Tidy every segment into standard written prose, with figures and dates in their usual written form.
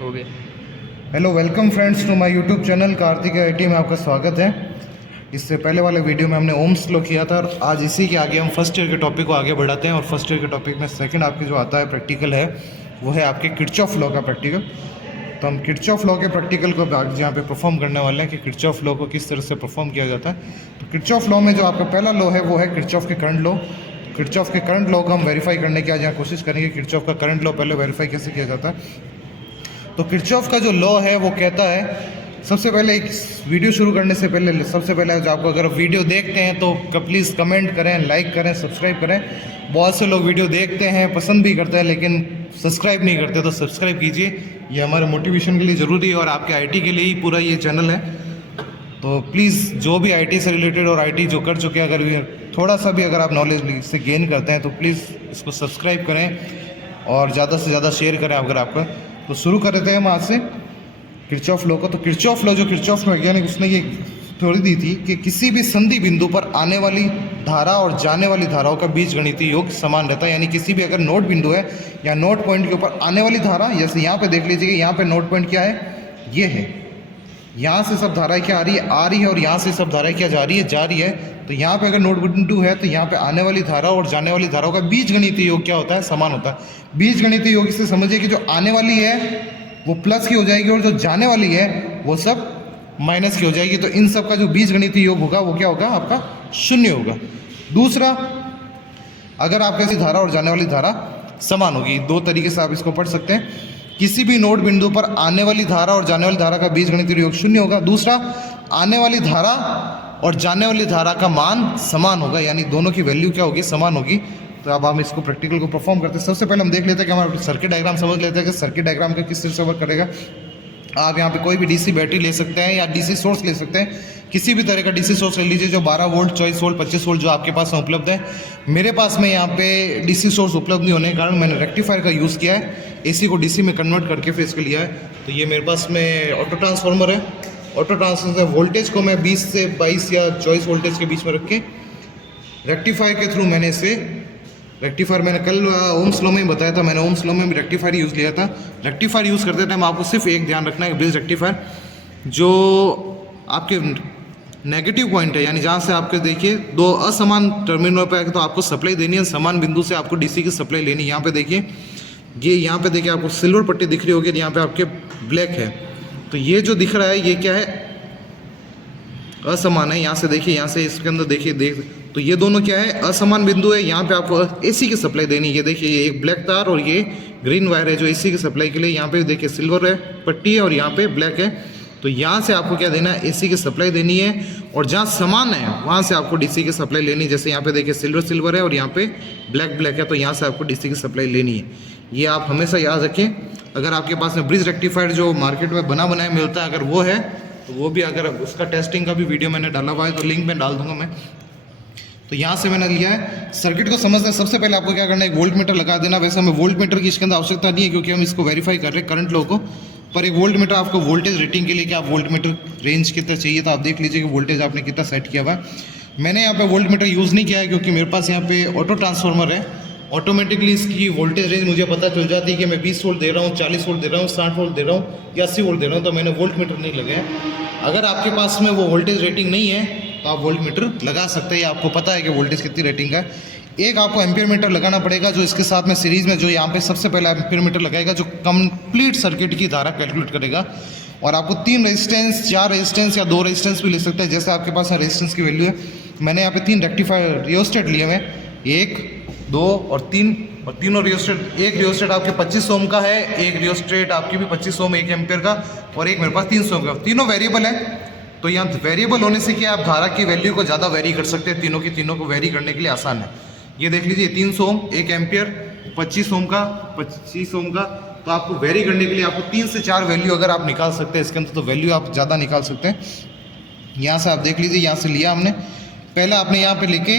हो गया। Hello welcome friends to my YouTube channel Kartik IT में आपका स्वागत है। इससे पहले वाले वीडियो में हमने ओम्स लॉ किया था और आज इसी के आगे हम फर्स्ट ईयर के टॉपिक को आगे बढ़ाते हैं और फर्स्ट ईयर के टॉपिक में सेकंड आपके जो आता है प्रैक्टिकल है वो है आपके किर्चॉफ लॉ का प्रैक्टिकल। तो हम किर्चॉफ लॉ के प्रैक्टिकल को यहाँ पे परफॉर्म करने वाले हैं कि किर्चॉफ लॉ को किस तरह से परफॉर्म किया जाता है। तो किर्चॉफ लॉ में जो आपका पहला लॉ है वो है किर्चॉफ के करंट लॉ। किर्चॉफ के करंट लॉ को हम वेरीफाई करने की आज यहाँ कोशिश करेंगे। किर्चॉफ का करंट लॉ पहले वेरीफाई कैसे किया जाता है। तो किर्चॉफ का जो लॉ है वो कहता है, सबसे पहले एक वीडियो शुरू करने से पहले सबसे पहले जो आपको अगर वीडियो देखते हैं तो प्लीज़ कमेंट करें, लाइक करें, सब्सक्राइब करें। बहुत से लोग वीडियो देखते हैं, पसंद भी करते हैं, लेकिन सब्सक्राइब नहीं करते, तो सब्सक्राइब कीजिए। ये हमारे मोटिवेशन के लिए ज़रूरी है और आपके आईटी के लिए ही पूरा ये चैनल है। तो प्लीज़ जो भी आईटी से रिलेटेड और आईटी जो कर चुके हैं, अगर थोड़ा सा भी अगर आप नॉलेज इससे गेन करते हैं तो प्लीज़ इसको सब्सक्राइब करें और ज़्यादा से ज़्यादा शेयर करें अगर आपका। तो शुरू कर देते हैं हम आज से किर्चॉफ लॉ को। तो किर्चॉफ लॉ जो किर्चॉफ वैज्ञानिक उसने ये थ्योरी दी थी कि किसी भी संधि बिंदु पर आने वाली धारा और जाने वाली धाराओं का बीजगणितीय योग समान रहता है। यानी किसी भी अगर नोड बिंदु है या नोड पॉइंट के ऊपर आने वाली धारा, जैसे यहाँ पे देख लीजिए कि यहाँ पे नोड पॉइंट क्या है, ये है, यहाँ से सब धाराएं क्या आ रही है और यहाँ से सब धाराएं क्या जा रही है। तो यहाँ पे अगर नोड बिंदु है तो यहाँ पे आने वाली धारा और जाने वाली धाराओं का बीजगणितीय योग क्या होता है, समान होता है। बीजगणितीय योग इससे समझिए कि जो आने वाली है वो प्लस की हो जाएगी और जो जाने वाली है वो सब माइनस की हो जाएगी। तो इन सब का जो बीजगणितीय योग होगा वो क्या होगा, आपका शून्य होगा। दूसरा, अगर आपका ऐसी धारा और जाने वाली धारा समान होगी, दो तरीके से आप इसको पढ़ सकते हैं। किसी भी नोड बिंदु पर आने वाली धारा और जाने वाली धारा का बीजगणितीय योग शून्य होगा। दूसरा, आने वाली धारा और जाने वाली धारा का मान समान होगा, यानी दोनों की वैल्यू क्या होगी, समान होगी। तो अब हम इसको प्रैक्टिकल को परफॉर्म करते हैं। सबसे पहले हम देख लेते हैं कि हमारा सर्किट डायग्राम समझ लेते हैं कि सर्किट डायग्राम का किस तरह से वर्क करेगा। आप यहाँ पे कोई भी डीसी बैटरी ले सकते हैं या डीसी सोर्स ले सकते हैं, किसी भी तरह का डीसी सोर्स ले लीजिए जो 12 वोल्ट, 24 वोल्ट, 25 वोल्ट जो आपके पास में उपलब्ध है। मेरे पास में यहाँ पे डीसी सोर्स उपलब्ध नहीं होने के कारण मैंने रेक्टिफायर का यूज़ किया है, एसी को डीसी में कन्वर्ट करके फिर इसके लिया है। तो ये मेरे पास में ऑटो ट्रांसफार्मर है। ऑटो ट्रांसफार्मर वोल्टेज को मैं 20 से 22 या 24 वोल्टेज के बीच में रख के रेक्टिफायर के थ्रू मैंने इसे रेक्टिफायर, मैंने कल ओम्स लॉ में बताया था, मैंने ओम्स लॉ में भी रेक्टिफायर यूज़ लिया था। रेक्टिफायर यूज़ करते टाइम आपको सिर्फ एक ध्यान रखना है, ब्रिज रेक्टिफायर जो आपके नेगेटिव पॉइंट है, यानी जहाँ से आपके देखिए दो असमान टर्मिनल पे आएगा तो आपको सप्लाई देनी है, समान बिंदु से आपको डीसी की सप्लाई लेनी है। यहाँ पे देखिए, ये यहाँ पे देखिए आपको सिल्वर पट्टी दिख रही होगी, यहाँ पे आपके ब्लैक है। तो ये जो दिख रहा है ये क्या है, असमान है। यहाँ से देखिए, यहाँ से इसके अंदर देखिए तो ये दोनों क्या है, असमान बिंदु है। यहाँ पे आपको एसी की सप्लाई देनी है। ये देखिए, ये एक ब्लैक तार और ये ग्रीन वायर है जो एसी की सप्लाई के लिए। यहाँ पे देखिए सिल्वर है पट्टी है और यहाँ पे ब्लैक है। तो यहाँ से आपको क्या देना है, एसी की सप्लाई देनी है और जहाँ समान है वहाँ से आपको डीसी की सप्लाई लेनी है। जैसे यहाँ पे देखिए सिल्वर है और यहाँ पे ब्लैक है, तो यहाँ से आपको डीसी की सप्लाई लेनी है। ये आप हमेशा याद रखें। अगर आपके पास में ब्रिज रेक्टिफायर जो मार्केट में बना बनाया मिलता है, अगर वो है तो वो भी, अगर उसका टेस्टिंग का भी वीडियो मैंने डाला हुआ है तो लिंक में डाल दूंगा मैं। तो यहाँ से मैंने लिया है। सर्किट को समझना सबसे पहले आपको क्या करना है, एक वोल्ट मीटर लगा देना। वैसे हमें वोल्ट मीटर की इसके अंदर आवश्यकता नहीं है क्योंकि हम इसको वेरीफाई कर रहे हैं करंट लॉ को, पर एक वोल्ट मीटर आपको वोल्टेज रेटिंग के लिए क्या वोल्ट मीटर रेंज कितना चाहिए, तो आप देख लीजिए कि वोल्टेज आपने कितना सेट किया हुआ है। मैंने यहाँ पे वोल्ट मीटर यूज़ नहीं किया है क्योंकि मेरे पास यहाँ पे ऑटो ट्रांसफार्मर है। ऑटोमेटिकली इसकी वोल्टेज रेंज मुझे पता चल जाती है कि मैं 20 वोल्ट दे रहा हूँ, 40 वोल्ट दे रहा हूँ, 60 वोल्ट दे रहा हूँ या 80 वोल्ट दे रहा हूँ, तो मैंने वोल्ट मीटर नहीं लगाया। अगर आपके पास में वो वोल्टेज रेटिंग नहीं है तो आप वोल्ट मीटर लगा सकते हैं, आपको पता है कि वोल्टेज कितनी रेटिंग है। एक आपको एम्पियर मीटर लगाना पड़ेगा जो इसके साथ में सीरीज़ में, जो यहाँ पे सबसे पहला एम्पियर मीटर लगाएगा जो कंप्लीट सर्किट की धारा कैलकुलेट करेगा। और आपको 3 रेजिस्टेंस, 4 रेजिस्टेंस या 2 रेजिस्टेंस भी ले सकते हैं, जैसे आपके पास रेजिस्टेंस की वैल्यू है। मैंने यहाँ पे 3 रेक्टिफायर रियोस्टेट लिए हैं, 1, 2 और 3, और तीनों रियोस्टेट, एक रियोस्टेट आपके 25 ओम का है, एक रियोस्टेट आपकी भी 25 ओम 1 एम्पियर का, और एक मेरे पास 300 ओम का। तीनों वेरिएबल है। तो यहाँ वेरिएबल होने से क्या आप धारा की वैल्यू को ज़्यादा वेरी कर सकते हैं, तीनों को वेरी करने के लिए आसान है। ये देख लीजिए 300 ओम 1 एम्पियर, 25 ओम का, तो आपको वेरी करने के लिए आपको 3 से 4 वैल्यू अगर आप निकाल सकते हैं इसके अंदर, तो वैल्यू आप ज़्यादा निकाल सकते हैं। यहाँ से आप देख लीजिए, यहाँ से लिया हमने, पहले आपने यहाँ पे लेके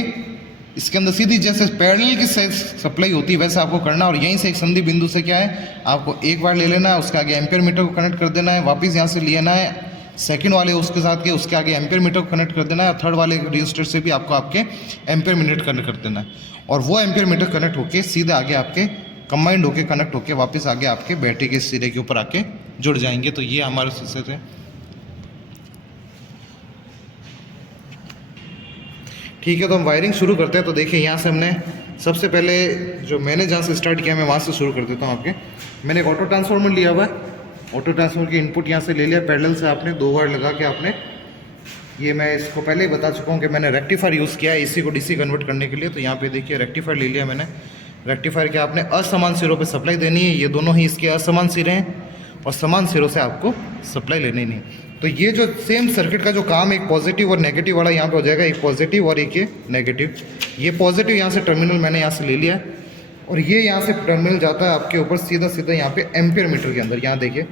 इसके अंदर सीधी जैसे पैरेलल की सप्लाई होती है वैसे आपको करना, और यहीं से एक संधि बिंदु से क्या है, आपको एक बार ले लेना है, उसके आगे एम्पियर मीटर को कनेक्ट कर देना है, वापस यहाँ से लेना है सेकंड वाले उसके साथ के, उसके आगे एम्पियर मीटर को कनेक्ट कर देना है, और थर्ड वाले रजिस्टर से भी आपको आपके एम्पियर मीटर कनेक्ट कर देना है, और वो एम्पियर मीटर कनेक्ट होके सीधे आगे आपके कंबाइंड होके कनेक्ट होके वापस आगे आपके बैटरी के सिरे के ऊपर आके जुड़ जाएंगे। तो ये हमारे स्विचेस हैं। ठीक है, तो हम वायरिंग शुरू करते हैं। तो देखिए यहाँ से हमने सबसे पहले जो मैंने जहाँ से स्टार्ट किया मैं वहाँ से शुरू कर देता हूँ आपके। मैंने एक ऑटो ट्रांसफार्मर लिया हुआ है, ऑटो ट्रांसफार्मर की इनपुट यहाँ से ले लिया, पैरेलल से आपने 2 वायर लगा के आपने, ये मैं इसको पहले ही बता चुका हूँ कि मैंने रेक्टिफायर यूज़ किया है एसी को डीसी कन्वर्ट करने के लिए। तो यहाँ पे देखिए रेक्टिफायर ले लिया मैंने। रेक्टिफायर के आपने असमान सिरों पे सप्लाई देनी है, ये दोनों ही इसके असमान सिरे हैं और समान सिरों से आपको सप्लाई लेनी नहीं। तो ये जो सेम सर्किट का जो काम एक पॉजिटिव और नेगेटिव वाला यहाँ पे हो जाएगा, एक पॉजिटिव और एक ये नेगेटिव। ये पॉजिटिव यहाँ से टर्मिनल मैंने यहाँ से ले लिया है और ये यहाँ से टर्मिनल जाता है आपके ऊपर सीधा सीधा यहाँ पे एम्पियर मीटर के अंदर। यहाँ देखिए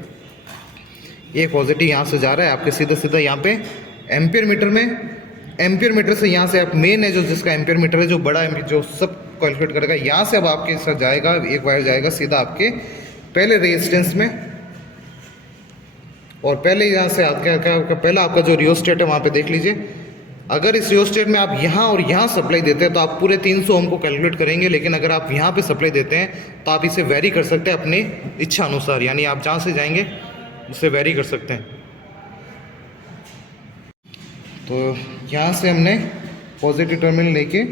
ये पॉजिटिव यहाँ से जा रहा है आपके सीधा सीधा यहाँ पे एम्पियर मीटर में। एम्पियर मीटर से यहाँ से आप मेन है जो जिसका एम्पियर मीटर है जो बड़ा जो सब कैलकुलेट करेगा, यहाँ से अब आपके साथ जाएगा एक वायर जाएगा सीधा आपके पहले रेजिस्टेंस में। और पहले यहाँ से आपका पहला आपका जो रियोस्टेट है वहाँ पे देख लीजिए। अगर इस रियोस्टेट में आप यहाँ और यहाँ सप्लाई देते हैं तो आप पूरे 300 ओम को कैलकुलेट करेंगे, लेकिन अगर आप यहाँ पे सप्लाई देते हैं तो आप इसे वेरी कर सकते हैं अपनी इच्छा अनुसार, यानी आप जहाँ से जाएंगे उससे वेरी कर सकते हैं। तो यहाँ से हमने पॉजिटिव टर्मिनल लेके,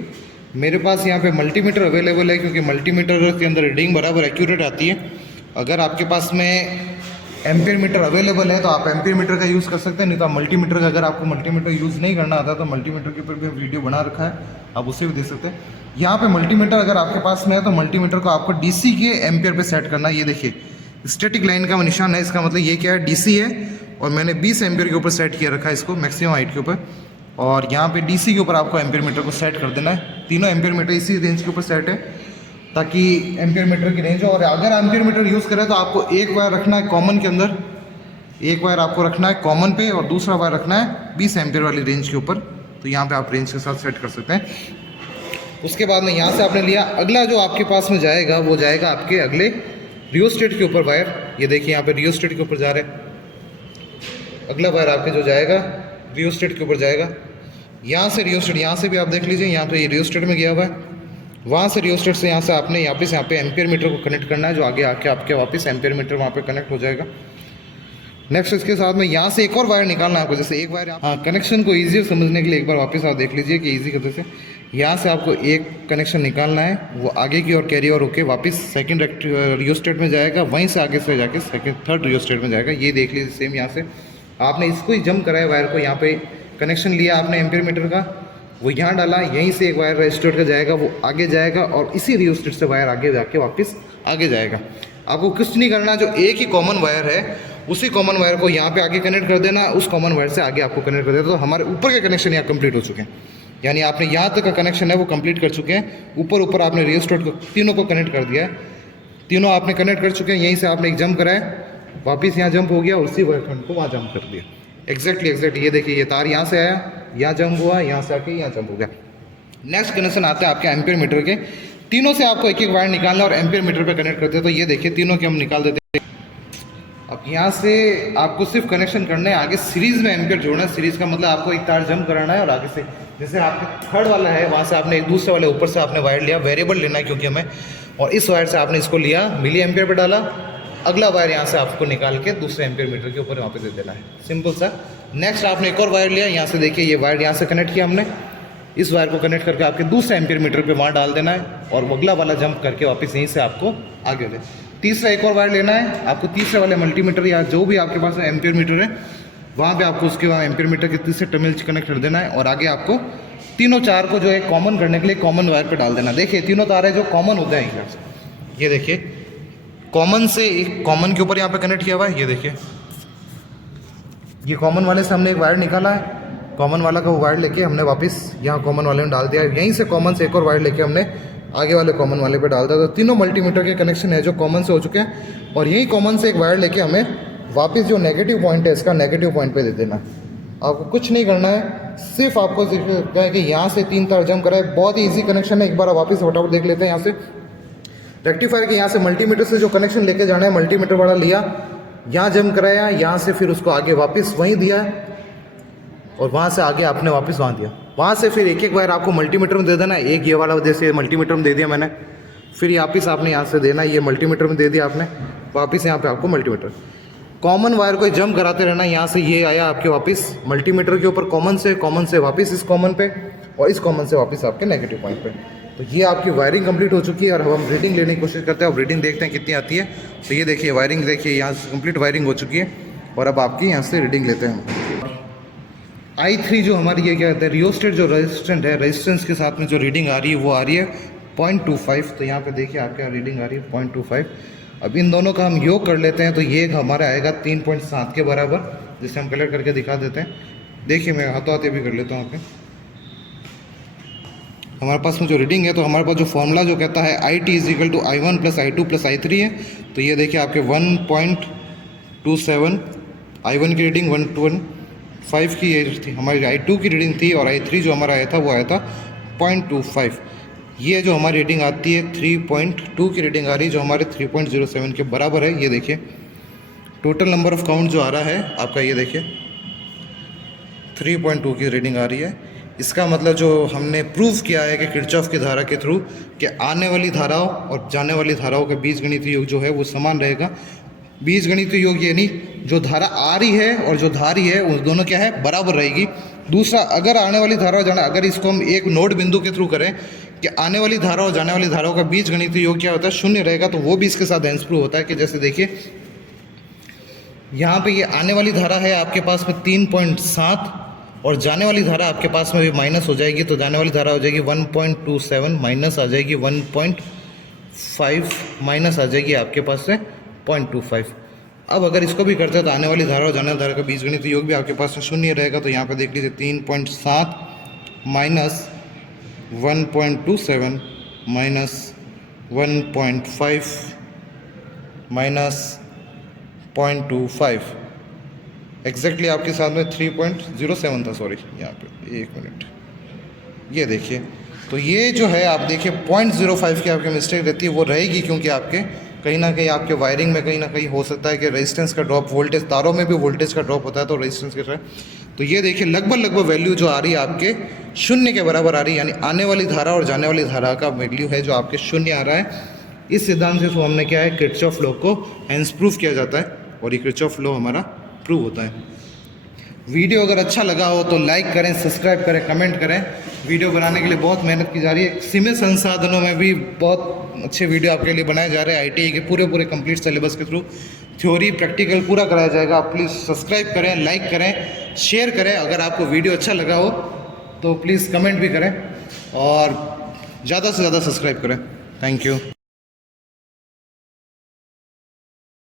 मेरे पास यहाँ पे मल्टीमीटर अवेलेबल है क्योंकि मल्टीमीटर के अंदर रीडिंग बराबर एक्यूरेट आती है। अगर आपके पास में एम्पियर मीटर अवेलेबल है तो आप एम्पियर मीटर का यूज़ कर सकते हैं, नहीं तो आप मल्टीमीटर का, अगर आपको मल्टीमीटर यूज़ नहीं करना आता तो मल्टीमीटर के ऊपर भी वीडियो बना रखा है, आप उसे भी देख सकते हैं। यहाँ पे मल्टीमीटर अगर आपके पास में है तो मल्टीमीटर को आपको डीसी के एम्पियर पे सेट करना है। ये देखिए स्टैटिक लाइन का निशान है, इसका मतलब ये क्या है, डीसी है और मैंने 20 एम्पियर के ऊपर सेट किया रखा है इसको, मैक्सिमम हाइट के ऊपर। और यहाँ पे डीसी के ऊपर आपको एम्पियर मीटर को सेट कर देना है। तीनों एम्पियर मीटर इसी रेंज के ऊपर सेट है ताकि एम्पियर मीटर की रेंज हो। और अगर एम्पियर मीटर यूज़ करें तो आपको एक वायर रखना है कॉमन के अंदर, एक वायर आपको रखना है कॉमन पे और दूसरा वायर रखना है 20 एम्पियर वाली रेंज के ऊपर। तो यहाँ पे आप रेंज के साथ सेट कर सकते हैं। उसके बाद में यहाँ से आपने लिया, अगला जो आपके पास में जाएगा वो जाएगा आपके अगले रियोस्टेट के ऊपर वायर। ये देखिए यहाँ पे रियोस्टेट के ऊपर जा रहे हैं, अगला वायर आपके जो जाएगा रियोस्टेट के ऊपर जाएगा। यहाँ से रियोस्टेट, यहाँ से भी आप देख लीजिए यहाँ पे ये रियोस्टेट में गया हुआ है, वहाँ से रियोस्टेट से यहाँ से आपने यहाँ पे एम्पियर मीटर को कनेक्ट करना है, जो आगे आके आपके वापस एम्पियर मीटर वहाँ पे कनेक्ट हो जाएगा। नेक्स्ट इसके साथ में यहाँ से एक और वायर निकालना है आपको, जैसे एक वायर, हाँ कनेक्शन को ईजी समझने के लिए एक बार वापस आप देख लीजिए कि ईजी कैसे से यहाँ से आपको एक कनेक्शन निकालना है, वो आगे की ओर कैरी ओवर होकर वापस सेकंड रियोस्टेट में जाएगा, वहीं से आगे से जाके थर्ड रियोस्टेट में जाएगा। ये देख लीजिए सेम यहाँ से आपने इसको ही जंप कराया वायर को, यहाँ पे कनेक्शन लिया आपने एम्पियर मीटर का, वो यहाँ डाला, यहीं से एक वायर रियोस्टेट का जाएगा, वो आगे जाएगा और इसी रियोस्टेट से वायर आगे जाके वापस आगे जाएगा। आपको कुछ नहीं करना, जो एक ही कॉमन वायर है उसी कॉमन वायर को यहाँ पे आगे कनेक्ट कर देना, उस कॉमन वायर से आगे आपको कनेक्ट कर देना। तो हमारे ऊपर के कनेक्शन यहाँ कंप्लीट हो चुके हैं, यानी आपने यहाँ तक का कनेक्शन है वो कंप्लीट कर चुके हैं। ऊपर आपने रियोस्टेट को तीनों को कनेक्ट कर दिया है, तीनों आपने कनेक्ट कर चुके हैं। यहीं से आपने एक जंप कराया, वापस यहाँ जंप हो गया, उसी वायर खंड को वहाँ जंप कर दिया। एग्जैक्टली ये देखिए ये तार यहाँ से आया, यहाँ जंप हुआ, यहाँ से आके यहाँ जंप हो गया। नेक्स्ट कनेक्शन आता है आपके एम्पियर मीटर के, तीनों से आपको एक एक वायर निकालना और एम्पियर मीटर पे कनेक्ट करते हैं। तो ये देखिए तीनों के हम निकाल देते हैं। अब यहाँ से आपको सिर्फ कनेक्शन करना है, आगे सीरीज़ में एम्पियर जोड़ना है। सीरीज़ का मतलब आपको एक तार जंप कराना है और आगे से जैसे आपके थर्ड वाला है वहाँ से आपने एक दूसरे वाले ऊपर से आपने वायर लिया, वेरिएबल लेना है क्योंकि हमें, और इस वायर से आपने इसको लिया, मिली एम्पियर पे डाला, अगला वायर यहाँ से आपको निकाल के दूसरे एम्पियर मीटर के ऊपर वहाँ पे दे देना है, सिंपल सा। नेक्स्ट आपने एक और वायर लिया, यहाँ से देखिए ये वायर यहाँ से कनेक्ट किया हमने, इस वायर को कनेक्ट करके आपके दूसरे एम्पियर मीटर पे वहाँ डाल देना है और अगला वाला जंप करके वापस यहीं से आपको आगे ले। तीसरा एक और वायर लेना है आपको, तीसरे वाले मल्टीमीटर या जो भी आपके पास एम्पियर मीटर है वहाँ पे आपको उसके वहाँ एम्पियर मीटर के तीसरे टर्मिनल से कनेक्ट कर देना है और आगे आपको तीनों चार को जो है कॉमन करने के लिए कॉमन वायर पे डाल देना। देखिए तीनों तार है जो कॉमन होते हैं यहाँ से, ये देखिए कॉमन से एक कॉमन के ऊपर यहाँ पे कनेक्ट किया हुआ है। ये देखिए ये कॉमन वाले से हमने एक वायर निकाला है, कॉमन वाला का वो वायर लेके हमने वापस यहाँ कॉमन वाले में डाल दिया। यहीं से कॉमन से एक और वायर लेके हमने आगे वाले कॉमन वाले पे डाल दिया। तो तीनों मल्टीमीटर के कनेक्शन है जो कॉमन से हो चुके हैं और यही कॉमन से एक वायर लेके हमें वापस जो नेगेटिव पॉइंट है इसका नेगेटिव पॉइंट पे दे देना है। आपको कुछ नहीं करना है, सिर्फ आपको क्या है कि यहाँ से 3 तार जंप करा है, बहुत ही ईजी कनेक्शन है। एक बार वापस फटाफट देख लेते हैं। यहाँ से रेक्टिफायर के यहाँ से मल्टीमीटर से जो कनेक्शन लेके जाना है, मल्टीमीटर वाला लिया, यहाँ जंप कराया, यहाँ से फिर उसको आगे वापस वहीं दिया और वहाँ से आगे आपने वापस वहाँ दिया। वहाँ से फिर एक एक वायर आपको मल्टीमीटर में दे देना है। एक ये वाला जैसे मल्टीमीटर में दे दिया मैंने, फिर वापस आपने यहाँ से देना है, ये मल्टीमीटर में दे दिया आपने, वापस यहाँ पे आपको मल्टीमीटर। कॉमन वायर को जंप कराते रहना। यहाँ से ये आया आपके वापस मल्टीमीटर के ऊपर कॉमन से वापस इस कॉमन पे और इस कॉमन से वापस आपके नेगेटिव पॉइंट पे। तो ये आपकी वायरिंग कंप्लीट हो चुकी है और अब हम रीडिंग लेने की कोशिश करते हैं। अब रीडिंग देखते हैं कितनी आती है। तो ये देखिए वायरिंग, देखिए यहाँ से कंप्लीट वायरिंग हो चुकी है और अब आपकी यहाँ से रीडिंग लेते हैं। I3 जो हमारी ये क्या कहते हैं रियोस्टेट जो रेजिस्टेंट है, रेजिस्टेंस के साथ में जो रीडिंग आ रही है वो आ रही है 0.25। तो यहाँ पे देखिए आपके यहाँ रीडिंग आ रही है 0.25। अब इन दोनों का हम योग कर लेते हैं तो ये हमारा आएगा 3.7 के बराबर, जिसे हम कलर करके दिखा देते हैं। देखिए मैं हाथों हाथ भी कर लेता हूँ आपके। हमारे पास में जो रीडिंग है तो हमारे पास जो फॉर्मूला जो कहता है IT = I1 + I2 + I3 है। तो ये देखिए आपके 1.27 I1 की रीडिंग, 1.5 की ये थी हमारी I2 की रीडिंग थी, और I3 जो हमारा आया था वो आया था 0.25। ये जो हमारी रीडिंग आती है 3.2 की रीडिंग आ रही है जो हमारे 3.07 के बराबर है। ये देखिए टोटल नंबर ऑफ काउंट जो आ रहा है आपका, ये देखिए 3.2 की रीडिंग आ रही है। इसका मतलब जो हमने प्रूव किया है कि किरचॉफ की धारा के थ्रू कि आने वाली धाराओं और जाने वाली धाराओं के बीजगणितीय योग जो है वो समान रहेगा। बीजगणितीय योग यानी जो धारा आ रही है और जो धार रही है वो दोनों क्या है बराबर रहेगी। दूसरा, अगर आने वाली धारा और जाना, अगर इसको हम एक नोड बिंदु के थ्रू करें कि आने वाली धारा और जाने वाली धाराओं का बीजगणितीय योग क्या होता है, शून्य रहेगा, तो वो भी इसके साथ हेंस प्रूव होता है। कि जैसे देखिए यहाँ पे ये आने वाली धारा है आपके पास में 3.7 और जाने वाली धारा आपके पास में भी माइनस हो जाएगी। तो जाने वाली धारा हो जाएगी 1.27, माइनस आ जाएगी 1.5, माइनस आ जाएगी आपके पास से 0.25। अब अगर इसको भी करते हैं तो आने वाली धारा और जाने वाली धारा का बीजगणितीय योग भी आपके पास में शून्य रहेगा। तो यहाँ पे देख लीजिए 3.7 माइनस 1.27 माइनस 1.5 माइनस 0.25, एग्जैक्टली आपके साथ में 3.07 था, सॉरी यहाँ पे 1 मिनट। ये देखिए तो ये जो है आप देखिए 0.05 की आपकी मिस्टेक रहती है, वो रहेगी क्योंकि आपके कहीं ना कहीं आपके वायरिंग में कहीं ना कहीं हो सकता है कि रेजिस्टेंस का ड्रॉप, वोल्टेज तारों में भी वोल्टेज का ड्रॉप होता है तो रेजिस्टेंस के साथ। तो ये देखिए लगभग वैल्यू जो आ रही है आपके शून्य के बराबर आ रही है, यानी आने वाली धारा और जाने वाली धारा का वैल्यू है जो आपके शून्य आ रहा है। इस सिद्धांत से हमने क्या है किरचॉफ लॉ को हेंस प्रूफ किया जाता है और ये किरचॉफ लॉ हमारा प्रूव होता है। वीडियो अगर अच्छा लगा हो तो लाइक करें, सब्सक्राइब करें, कमेंट करें। वीडियो बनाने के लिए बहुत मेहनत की जा रही है। सीमित संसाधनों में भी बहुत अच्छे वीडियो आपके लिए बनाए जा रहे हैं। ITI के पूरे कंप्लीट सिलेबस के थ्रू थ्योरी प्रैक्टिकल पूरा कराया जाएगा। आप प्लीज़ सब्सक्राइब करें, लाइक करें, शेयर करें। अगर आपको वीडियो अच्छा लगा हो तो प्लीज़ कमेंट भी करें और ज़्यादा से ज़्यादा सब्सक्राइब करें। Thank you.